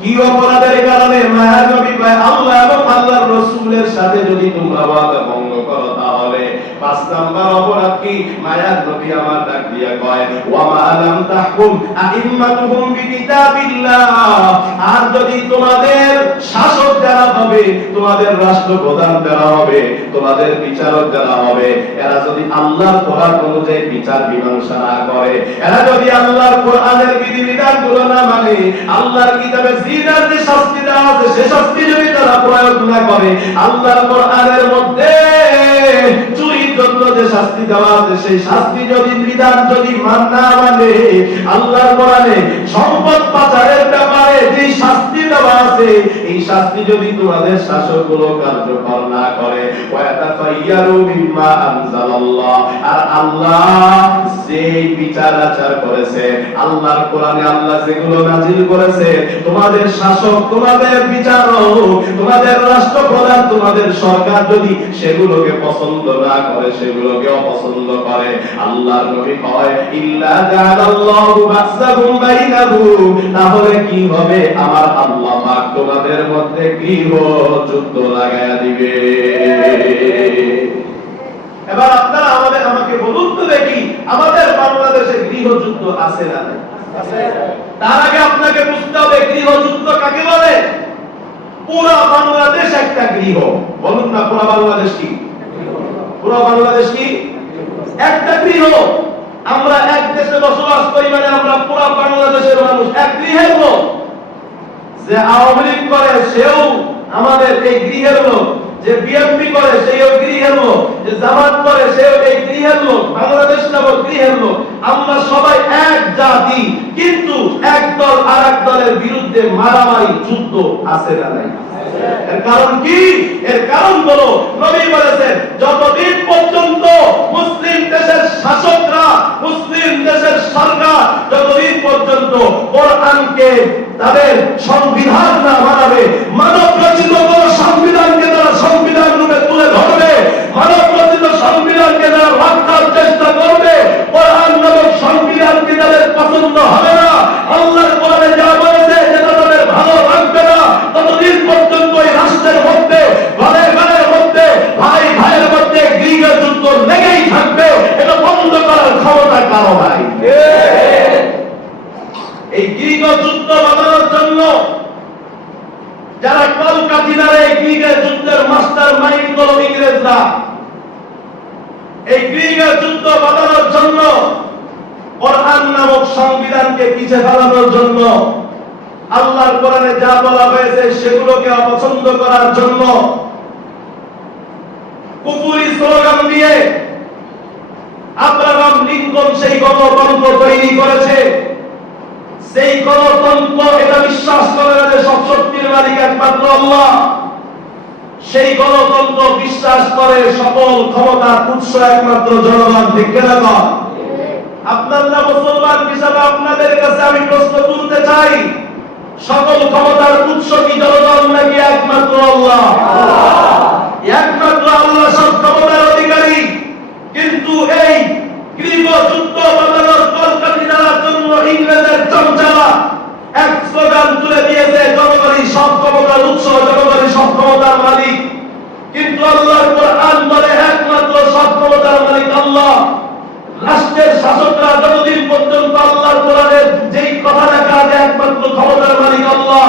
কি অপরাধের কারণে? মায়ার নবী কয় আল্লাহ এবং আল্লাহর রাসূলের সাথে যদি তোমরা ওয়াদা ভঙ্গ করো তাহলে 5 নাম্বার অপরাধ কি? মায়ার নবী আমার ডাক দিয়া কয় ওয়া মা লাম তাহকুম আইম্মাতুহুম বিকিতাবিল্লাহ, আর যদি তোমাদের শাসক যারা হবে, তোমাদের রাষ্ট্রপ্রধান যারা হবে, তোমাদের বিচারক যারা হবে, এরা যদি আল্লাহর কোরআন অনুযায়ী বিচার মীমাংসা না করে, এরা যদি আল্লাহর কোরআনের বিধিবিধানগুলো না মানে, আল্লাহর কিতাবে জিনার যে শাস্তি দেওয়া আছে সে শাস্তি যদি তারা প্রয়োগ না করে, আল্লাহর কোরআনের মধ্যে চুরির জন্য যে শাস্তি দেওয়া আছে সেই শাস্তি যদি বিধান যদি না মানে, আল্লাহর কোরআনে সম্পদ পাচারের ব্যাপারে যে শাস্তি দেওয়া আছে এই শাস্তি যদি তোমাদের শাসকগুলো কার্যকর না করে, ওয়াতাফাইয়ারু বিমা আনজালাল্লাহ, আর আল্লাহ যে বিচার আচার করেছে, আল্লাহর কোরআনে আল্লাহ যেগুলো নাজিল করেছে, তোমাদের শাসক, তোমাদের বিচারক, তোমাদের রাষ্ট্রপ্রধান, তোমাদের সরকার যদি সেগুলোকে পছন্দ না করে, সেগুলোকে অপছন্দ করে, আল্লাহর নবী কয় ইল্লা জাআলাল্লাহু বাসাহুম বাইনাহুম, তাহলে কি হবে? আমার আল্লাহ পাক তোমাদের মধ্যে গৃহ যুদ্ধ লাগায়া দিবে। এবার আপনারা আমাকে বলুন তো দেখি, আমাদের বাংলাদেশে গৃহযুদ্ধ আছে না নাই? তার আগে আপনাকে বুঝতে হবে গৃহযুদ্ধ কাকে বলে। পুরো বাংলাদেশ একটা গৃহ। বলুন না, পুরো বাংলাদেশ কি? পুরো বাংলাদেশ কি একটা গৃহ? আমরা এক দেশে বসবাস করি, মানে আমরা পুরো বাংলাদেশের মানুষ এক গৃহের লোক। যে আওয়ামী লীগ করে সেও আমাদের এই গৃহের লোক, যে বিএনপি করে সেও গৃহের লোক, যে জামাত করে সেও এই গৃহের লোক, বাংলাদেশ নামক গৃহের লোক। আমরা সবাই এক জাতি, কিন্তু এক দল আর এক দলের বিরুদ্ধে মারামারি যুদ্ধ আছে না নাই? এর কারণ কি? এর কারণ হলো নবী বলেছেন, যতদিন পর্যন্ত মুসলিম দেশের শাসকরা, মুসলিম দেশের সরকার যতদিন পর্যন্ত কোরআনকে তাদের সংবিধান না মানাবে, মানব রচিত কোন সংবিধানকে তারা সংবিধান রূপে তুলে ধরবে, মানব রচিত সংবিধানকে তারা রক্ষার চেষ্টা করবে, কোরআন নামক সংবিধানকে তাদের পছন্দ হবে না, আল্লাহর কোরআনে যা বলেছে যেটা তাদের ভালো লাগবে না, ততদিন পর্যন্ত এই রাষ্ট্রের মধ্যে, ঘরের মধ্যে, ভাই ভাইয়ের মধ্যে গৃহযুদ্ধ লেগেই থাকবে। এটা বন্ধ করার ক্ষমতা কারো নাই। এই গৃহযুদ্ধ বাঁধানোর জন্য যারা কলকাতিনারে গৃহযুদ্ধের মাস্টার মাইন্ড হলো ইংরেজরা। এই গৃহযুদ্ধ বাঁধানোর জন্য, কোরআন নামক সংবিধানকে পিছে ফেলানোর জন্য, আল্লাহর কোরআনে যা বলা হয়েছে সেগুলোকে অপছন্দ করার জন্য কুফরি স্লোগান দিয়ে আব্রাহাম লিঙ্কন সেই গণতন্ত্র তৈরি করেছে। সেই গণতন্ত্র এটা বিশ্বাস করে না যে সব শক্তির মালিক একমাত্র আল্লাহ। সেই গণতন্ত্র বিশ্বাস করে সকল ক্ষমতার উৎস একমাত্র জনগণ। ঠিক না? আপনারা মুসলমান হিসাবে আপনাদের কাছে আমি প্রশ্ন তুলতে চাই, সকল ক্ষমতার উৎস কি জনগণ নাকি একমাত্র আল্লাহ? একমাত্র আল্লাহ সব ক্ষমতার অধিকারী। কিন্তু এই গৃহযুদ্ধ বাঁধানোর কলকাতিনার জন্য ইংরেজের চমচারা এক স্লোগান তুলে দিয়েছে, জনগণই সব ক্ষমতার উৎস, জনগণই সব ক্ষমতার মালিক। কিন্তু আল্লাহর কোরআন বলে একমাত্র সব ক্ষমতার মালিক আল্লাহ। রাষ্ট্রের শাসকরা যতদিন পর্যন্ত আল্লাহর কোরআনের যেই কথা লেখা আছে একমাত্র ক্ষমতার মালিক আল্লাহ,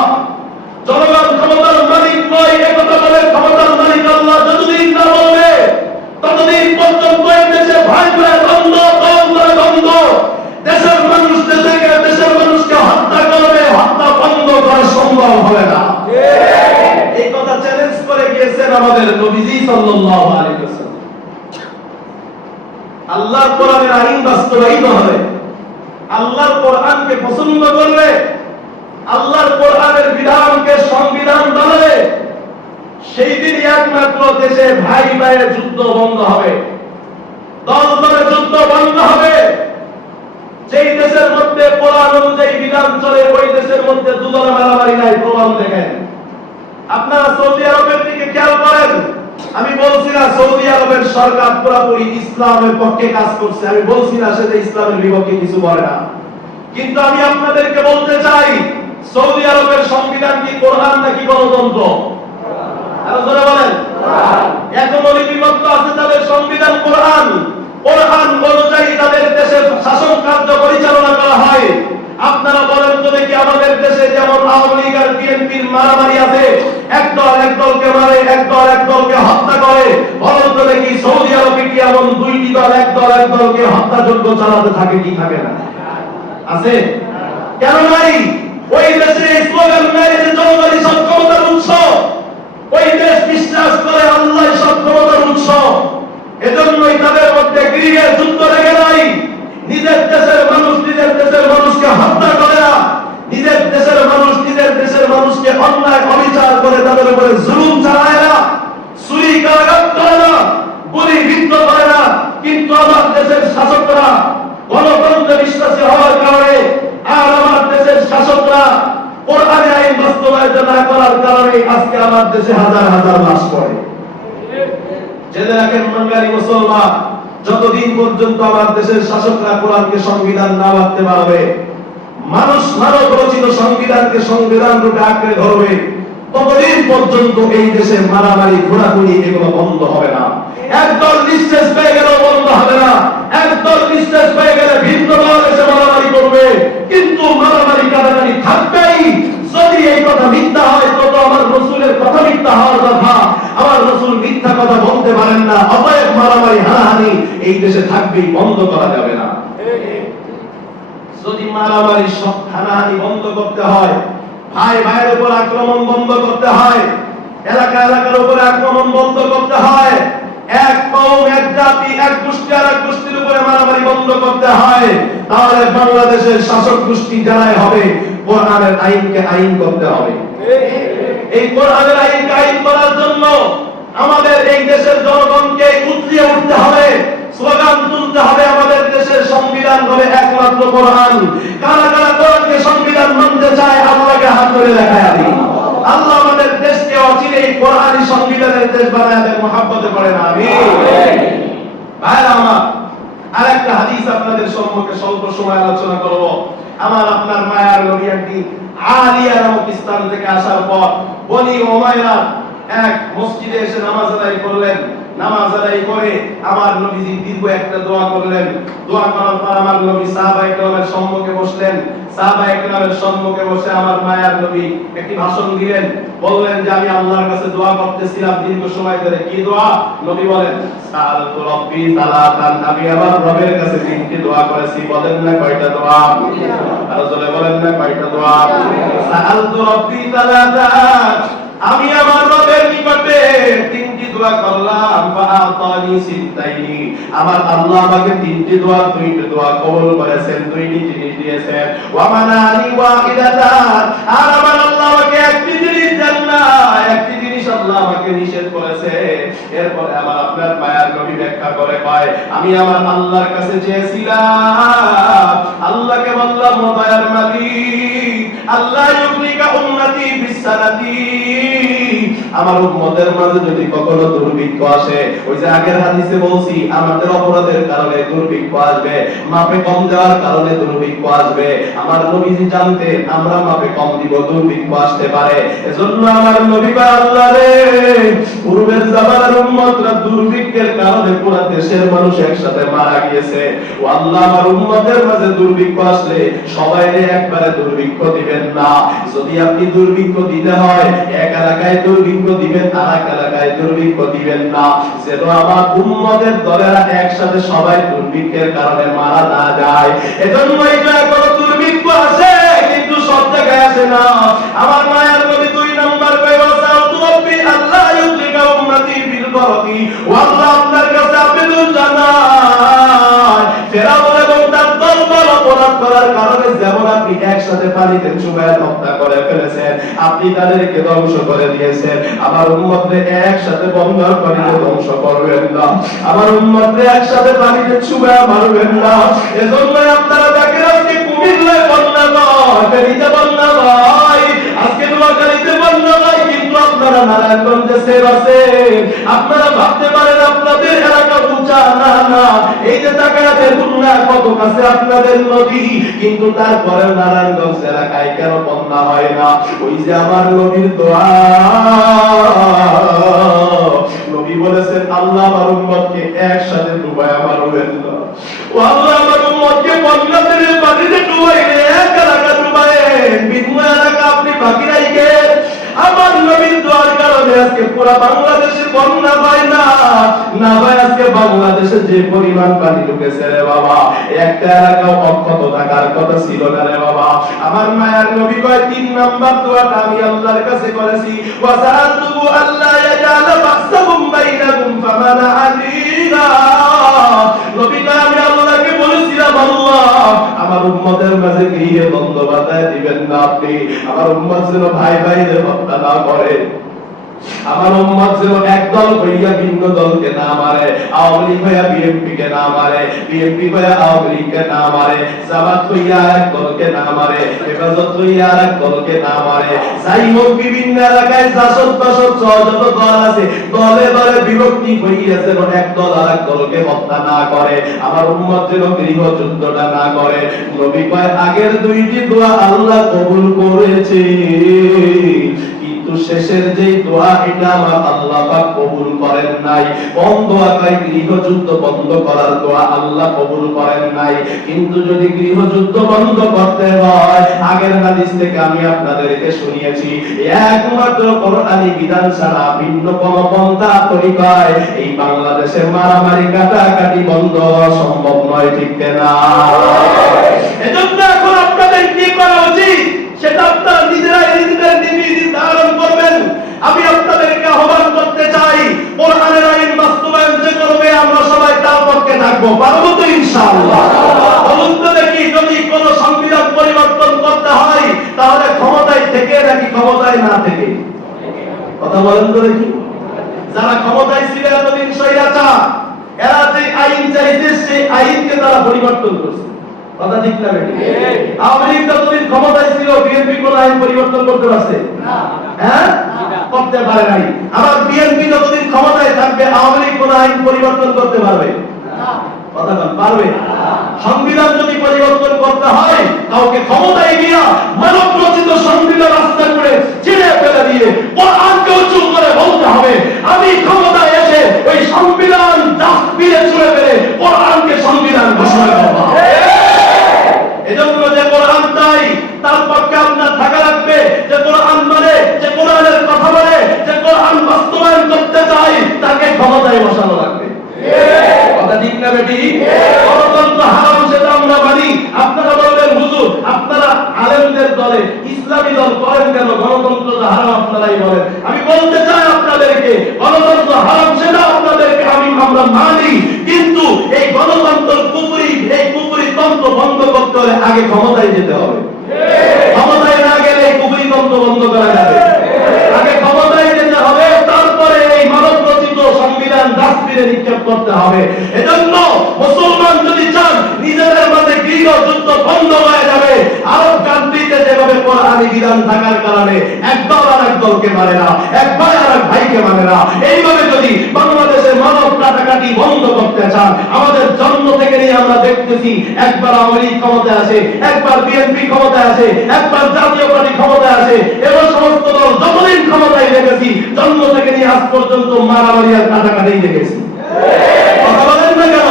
জনগণ ক্ষমতার মালিক নয় একথা বলে ক্ষমতার মালিক আল্লাহ যতদিন না বলবে, ততদিন পর্যন্ত এই দেশে ভাই ভাই দ্বন্দ্ব, দল করে দ্বন্দ্ব, দেশের মানুষ দেশের মানুষকে হত্যা করবে, হত্যা বন্ধ করা সম্ভব হবে না। এই কথা চ্যালেঞ্জ করে গিয়েছেন আমাদের নবীজি সাল্লাল্লাহু আলাইহি ওয়াসাল্লাম। আল্লাহর কোরআনের আইন বাস্তবায়িত হবে, আল্লাহর কোরআনকে পছন্দ করবে, আল্লাহর কোরআনের বিধানকে সংবিধান বানাবে, সেই দিন একমাত্র দেশে ভাই ভাইয়ের যুদ্ধ বন্ধ হবে, দল দলের যুদ্ধ বন্ধ হবে। যেই দেশের মধ্যে কোরআন অনুযায়ী বিধান চলে ওই দেশের মধ্যে দুদলা মারামারি নাই। প্রমাণ দেখেন, আপনারা সৌদি আরবের দিকে খেয়াল করেন। আমি বলছি না সৌদি আরবের সরকার পুরোপুরি ইসলামের পক্ষে কাজ করছে, আমি বলছি না সেটা ইসলামের বিপক্ষে কিছু করে না, কিন্তু আমি আপনাদেরকে বলতে চাই সৌদি আরবের সংবিধান কি কোরআন নাকি গণতন্ত্র? আরো জোরে বলেন। এখনো লিপিবদ্ধ আছে তাদের সংবিধান কোরআন। কোরআন অনুযায়ী তাদের দেশের শাসন কার্য পরিচালনা করা হয়। আপনারা বলেন তো দেখি, আমাদের দেশে যেমন আওয়ামী লীগ আর বিএনপির মারামারি আছে, একদল একদলকে মারে, একদল একদলকে হত্যা করে, বলেন তো দেখি সৌদি আরবে কি এমন দুইটি দল একদল একদলকে হত্যাযজ্ঞ চালাতে থাকে কি থাকে না? আছে? কেন নাই? ওই দেশে স্লোগান নাই যে জনগণই সব ক্ষমতার উৎস। ওই দেশ বিশ্বাস করে আল্লাহ সব ক্ষমতার উৎস। এজন্যই তাদের মধ্যে গৃহের যুদ্ধ লেগে নাই। নিজের দেশের মানুষ নিজের দেশের মানুষকে হত্যা করে না, নিজের দেশের মানুষ নিজের দেশের মানুষকে অন্যায় অবিচার করে তাদের উপরে জুলুম চালায় না, চুরি কারাগার করে না, গুলি বিদ্ধ করে না। কিন্তু আমার দেশের শাসকরা গণতন্ত্রে বিশ্বাসী হওয়ার কারণে আর আমার দেশের শাসকরা কোরআনের আইন বাস্তবায়িত না করার কারণে আজকে আমার দেশে হাজার হাজার লাশ পড়ে। জেনে রাখেন বাঙালি মুসলমান, যতদিন পর্যন্ত আমার দেশের শাসকরা কোরআনকে সংবিধান না মানতে পারবে, মানুষ মানব রচিত সংবিধানকে সংবিধান রূপে আঁকড়ে ধরবে, ততদিন পর্যন্ত এই দেশে মারামারি ঘোরাঘুরি এগুলো বন্ধ হবে না। একদল নিঃশ্বাস পেয়ে গেলেও বন্ধ হবে না, একদল নিঃশ্বাস পেয়ে গেলে ভিন্ন দল এসে মারামারি করবে, কিন্তু মারামারি কাটাকাটি থাকবেই। যদি এই কথা মিথ্যা হয় তো আমার রাসূলের কথা মিথ্যা হওয়ার কথা। আমার রাসূল মিথ্যা কথা বলতে পারেন না, অতএব মারামারি হানাহানি এই দেশে থাকবেই, বন্ধ করা যাবে না। যদি মারামারি সব হানাহানি বন্ধ করতে হয়, ভাই ভাইয়ের উপর আক্রমণ বন্ধ করতে হয়, এলাকা এলাকার উপর আক্রমণ বন্ধ করতে হয়, এক কওম এক জাতি এক গোষ্ঠী আর এক গোষ্ঠীর উপরে মারামারি বন্ধ করতে হয়, তাহলে বাংলাদেশের শাসক গোষ্ঠী যারাই হবে কোরআনের আইনকে আইন করতে হবে। এই কোরআনের আইনকে আইন করার জন্য আমাদের এই দেশের জনগণকে উতলিয়ে উঠতে হবে, স্লোগান তুলতে হবে। আমাদের দেশের সংবিধান হবে একমাত্র কোরআন। কারা কারা কোরআনকে সংবিধান মানতে চায় আল্লাহকে হাত ধরে দেখায় দিন। আল্লাহ আমাদের দেশকে অচিরেই কোরআনী সংবিধানের দেশ বানায় দেন, মহব্বতে পড়েন আমিন। ভাইরা আমার, আরেকটা হাদিস আপনাদের সম্মুখে স্বল্প সময় আলোচনা করব। আমার আপনার মায়ার নবী একদিন আলিয়া নামক স্থান থেকে আসার পর বনি উমাইয়া এক মসজিদে এসে নামাজ আদায় করলেন। নামাজ আদায় করে আমার নবীজি দীর্ঘ একটা দোয়া করলেন। দোয়া করার পর আমার নবী সাহাবায়ে কেরামের সম্মুখে বসলেন। সাহাবায়ে কেরামের সম্মুখে বসে আমার মায়ার নবী একটি ভাষণ দিলেন। বললেন যে আমি আল্লাহর কাছে দোয়া করতেছিলাম দীর্ঘ সময় ধরে। কি দোয়া? নবী বলেন সাআলতু রাব্বি সালাতান, আমি আমার রবের কাছে তিনটি দোয়া করেছি। বলেন না কয়টা দোয়া? আর জোরে বলেন না কয়টা দোয়া? সাআলতু রাব্বি সালাতান, আমি আমার রবের নিকটে তিনটি দোয়া করলাম। ফাআতানি সিনতাইনি, আমার আল্লাহ আমাকে তিনটি দোয়া, দুইটি দোয়া কবুল করেছেন, দুইটি জিনিস দিয়েছেন। ওয়া মানানি ওয়াহিদাতান, আর আমার আল্লাহ আমাকে একটি জিনিস দেন না, একটি জিনিস আল্লাহ আমাকে নিষেধ করেছে। এরপরে আমার আপনার মায়ার নবী ব্যাখ্যা করে কয়, আমি আমার আল্লাহর কাছে চেয়েছিলাম, আল্লাহকে বললাম ও দয়ার মালিক, আল্লাহ ইউবলিকা উম্মতি বিসালাতি, আমার উম্মতের মাঝে যদি কখনো দুর্ভিক্ষ আসে, ওই যে আগের হাদিসে বলছি আমাদের অপরাধের কারণে দুর্ভিক্ষ আসবে, মাপে কম দেওয়ার কারণে দুর্ভিক্ষ আসবে। আমার নবীজি জানতেন আমরা মাপে কম দিব, দুর্ভিক্ষ আসতে পারে। এজন্য আমার নবী বা আল্লাহ রে, পূর্বের জামানার উম্মতরা দুর্ভিক্ষের কারণে পুরো দেশের মানুষ একসাথে মারা গিয়েছে। ও আল্লাহ, আমার উম্মতের মাঝে দুর্ভিক্ষ আসলে সবাইরে একবারে দুর্ভিক্ষ দিবেন না। যদি আপনি দুর্ভিক্ষ দিতে হয়, এক এলাকায় দুর্ভিক্ষ দিবেন, আরেক এলাকায় দুর্ভিক্ষ দিবেন না, যেন আমার উম্মতের দলেরা একসাথে সবাই দুর্ভিক্ষের কারণে মারা না যায়। এজন্য এটা কোনো দুর্ভিক্ষ আসে কিন্তু সব জায়গায় আসে না। আমার মায়ের নবী 2 নাম্বার কইওয়াসা তুরব্বি আল্লাহ ইউলিকা উম্মতি বিল বারাকি, ও আল্লাহ আপনার কাছে আবেদন জানাই, ফেরাউন এবং তার দলবল অপরাধ করার কারণে যেমন আপনি একসাথে পানিতে চুবায় হত্যা করে ফেলেছেন, আপনি তাদেরকে ধ্বংস করে দিয়েছেন, আমার উম্মতকে একসাথে বন্যার পানিতে ধ্বংস করবেন না, আমার উম্মতকে একসাথে পানিতে চুবায় মারবেন না। এজন্য আপনারা দেখেন আজকে কুমিল্লায় বন্যা নয়, ফেনীতে বন্যা নয়, আজকে নোয়াখালীতে বন্যা নয়, কিন্তু আপনারা নারায়ণগঞ্জে সেভ আছেন। আপনারা ভাবতে পারেন আপনাদের এলাকা উঁচা, না না, এই যে তাকায় দেখুন না কত কাছে আপনাদের নদী, কিন্তু তারপরে নারায়ণগঞ্জ এলাকায় কেন বন্যা হয় না? ওই যে আমার নবীর দোয়া, নবী বলেছেন আল্লাহ আমার উম্মতকে একসাথে ডুবায় মারবেন না। ও আল্লাহ আমার উম্মতকে বন্যাদের পানিতে ডুবাইলে এক এলাকা ডুবায়েন, ভিন্ন এলাকা আপনি বাকি রাখেন। আমার নবীর দোয়ার কারণে আজকে পুরো বাংলাদেশে বন্যা হয় না, না ভাই আজকে বাংলাদেশে যে পরিমাণ পানি ঢুকেছে রে বাবা, একটা এলাকাও অক্ষত থাকার কথা ছিল না রে বাবা। আমার মায়ের নবী কয় 3 নাম্বার দোয়াটা আমি আল্লাহর কাছে করেছি, ওয়াসালতু আল্লাহ ইয়াজালা বাসাকুম বাইনাকুম ফামানা আলিনা, নবী কয় আমি আল্লাহকে বলেছিলাম আল্লাহ আমার উম্মতের মাঝে গিয়ে দ্বন্দ্ব বাঁধায় দিবেন না আপনি, আমার উম্মত যেন ভাই ভাইদের হত্যা না করে, আমার উম্মত যেন একদল হইয়া ভিন্ন দলকে না মারে, আওয়ামী লীগ হইয়া বিএনপি কে না মারে, বিএনপি হইয়া আওয়ামী লীগকে না মারে, জামাত হইয়া এক দলকে না মারে, হেফাজত হইয়া এক দলকে না মারে। যাই হোক বিভিন্ন এলাকায় জাসদ বাসদ যত দল আছে, দলে দলে বিভক্তি হইয়া যেন এক দল আর এক দলকে হত্যা না করে, আমার উম্মত যেন গৃহযুদ্ধটা না করে। নবী কয় আগের 2টি দোয়া আল্লাহ কবুল করেছে, শেষের যে দোয়া এটা আমার আল্লাহ পাক কবুল করেন না। নাই, বন্ধ আকারে গৃহযুদ্ধ বন্ধ করার দোয়া আল্লাহ কবুল করেন নাই। কিন্তু যদি গৃহযুদ্ধ বন্ধ করতে হয়, আগের হাদিস থেকে আমি আপনাদেরকে শুনিয়েছি, একমাত্র কোরআনী বিধান ছাড়া ভিন্ন কোন পন্থা তরিকায় এই বাংলাদেশে মারামারি কাটাকাটি বন্ধ সম্ভব নয়, ঠিক না? এজন্য এখন আপনাদের কি করা উচিত সেটা আপনারা নিজেরাই নিজেদের নীতি ধারণ করবেন। আমি আপনাদেরকে আহ্বান করতে চাই, কোরআনের আইন বাস্তবায়ন যে করবে আমরা সবাই তার পক্ষে থাকবো, পারবো তো ইনশাআল্লাহ? বলুন তো দেখি, যদি কোন সংবিধান পরিবর্তন করতে হয় তাহলে ক্ষমতায় থেকে নাকি ক্ষমতায় না থেকে? কথা বলেন তো দেখি। যারা ক্ষমতায় ছিল এতদিন স্বৈরাচার, এরা যে আইন চাইছে সেই আইনকে তারা পরিবর্তন করছে, কথা ঠিক না বেটি? আওয়ামী লীগ যতদিন ক্ষমতায় ছিল বিএনপি কোন আইন পরিবর্তন করতে পারছে? হ্যাঁ, করতে পারে নাই। আবার বিএনপি যতদিন ক্ষমতায় থাকবে আওয়ামী লীগ কোন আইন পরিবর্তন করতে পারবে? কথা বল, পারবে? সংবিধান যদি পরিবর্তন করতে হয় কাউকে ক্ষমতায় গিয়া মানব রচিত সংবিধান রাস্তা করে ছিঁড়ে ফেলে দিয়ে কোরআনকে উঁচু করে বলতে হবে, আমি ক্ষমতায় এসে ওই সংবিধান ডাস্টবিনে ছুঁড়ে ফেলে কোরআনকে সংবিধান ঘোষণা করব। এজন্য যে কোরআন চাই তার পক্ষে আপনার থাকা লাগবে, যে কোরআন মানে, যে কোরআনের কথা বলে, যে কোরআন বাস্তবায়ন করতে চাই তাকে ক্ষমতায় বসানো লাগবে। কথা ঠিক না বেটি? গণতন্ত্র হারাম সেটা আমরা মানি। আপনারা বলবেন হুজুর আপনারা আলেমদের দলে ইসলামী দল করেন কেন, গণতন্ত্র তো হারাম আপনারাই বলেন। আমি বলতে চাই আপনাদেরকে, গণতন্ত্র হারাম সেটা আপনাদেরকে আমরা মানি, কিন্তু এই গণতন্ত্র কুফরি, এই কুফরি তন্ত্র বন্ধ করতে হলে আগে ক্ষমতায় যেতে হবে। ক্ষমতায় না গেলে এই কুফরি তন্ত্র বন্ধ করা যাবে। আগে ক্ষমতায় যেতে হবে, তারপরে এই মানব রচিত সংবিধান ডাস্টবিনে নিক্ষেপ করতে হবে। এজন্য মুসলমান যদি চান নিজেদের মধ্যে গৃহযুদ্ধ বন্ধ হয়ে যাবে, আরব কান্ট্রিতে যেভাবে কোরআনী বিধান থাকার কারণে একদল আর একদলকে মানে না, এক ভাই আর এক ভাইকে মানে না, এইভাবে যদি বাংলাদেশের মানব কাটাকাটি বন্ধ করতে চান, আমাদের জন্ম থেকে নিয়ে আমরা দেখতেছি একবার আওয়ামী লীগ ক্ষমতায় আসে, একবার বিএনপি ক্ষমতায় আসে, একবার জাতীয় পার্টি ক্ষমতায় আসে, এবং সমস্ত দল যতদিন ক্ষমতায় দেখেছি জন্ম থেকে নিয়ে আজ পর্যন্ত মারামারি আর কাটাকাটি দেখেছি। কথা বলেন না কেন?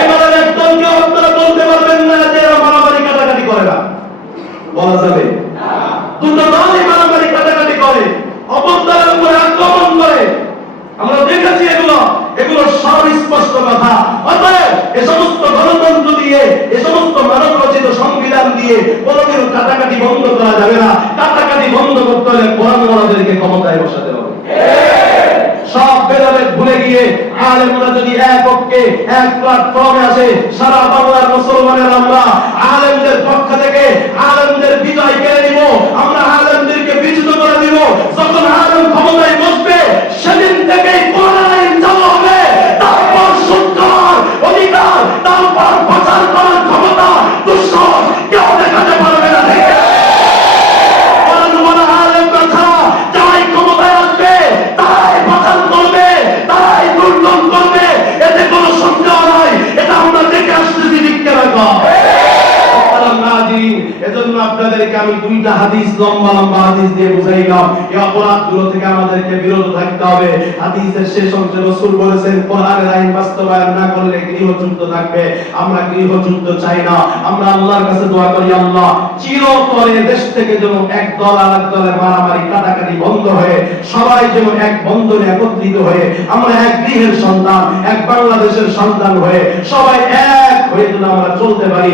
এবারে একদলকে আপনারা বলতে পারবেন না যে এরা মারামারি কাটাকাটি করে না, বলা যাবে? দুটো দলই মারামারি কাটাকাটি করে, অপর দলের উপরে আক্রমণ করে, আমরা দেখেছি এগুলো সব স্পষ্ট কথা। অতএব এ সমস্ত গণতন্ত্র দিয়ে, এ সমস্ত মানব রচিত সংবিধান দিয়ে কোনোদিন কাটাকাটি বন্ধ করা যাবে না। কাটাকাটি বন্ধ করতে হলে কোরআনওয়ালাদেরকে ক্ষমতায় বসাতে হবে। সব ভেদাভেদ ভুলে গিয়ে আলেমরা যদি এক ঐক্যে এক প্ল্যাটফর্মে আসে, সারা বাংলার মুসলমানের আমরা আলেমদের পক্ষ থেকে আলেমদের বিজয় কেড়ে নিব, আমরা আলেমদেরকে বিজিত করে দিব। যখন আলেম ক্ষমতায় বসবে সেদিন থেকেই কোরআন আইন চালু হবে, তারপর সত্যার অধিকার, তারপর প্রচার করার ক্ষমতা দুঃসাহস কেউ দেখাতে পারবে না। কোরআনওয়ালা আলেমরা ছাড়া যারাই ক্ষমতায় আসবে তারাই প্রচার করবে, তারাই দুর্দম করবে, এতে কোনো সন্দেহ নাই। এটা আমরা দেখে আসতেছি, লিখতে রাখো। এজন্য আপনাদেরকে আমি দুইটা হাদিস, লম্বা লম্বা হাদিস দিয়ে বুঝাইলাম, এই অপরাধগুলো থেকে আমাদেরকে বিরত থাকতে হবে। হাদিসের শেষ অংশে রাসূল বলেছেন কোরআনের আইন বাস্তবায়ন না করলে গৃহযুদ্ধ থাকবে। আমরা গৃহযুদ্ধ চাই না। আমরা আল্লাহর কাছে দোয়া করি, আল্লাহ চিরতরে দেশ থেকে যেন এক দল আর এক দলের মারামারি কাটাকাটি বন্ধ হয়ে সবাই যেন এক বন্ধনে একত্রিত হয়ে আমরা এক গৃহের সন্তান, এক বাংলাদেশের সন্তান হয়ে সবাই এক হয়ে যেন আমরা চলতে পারি।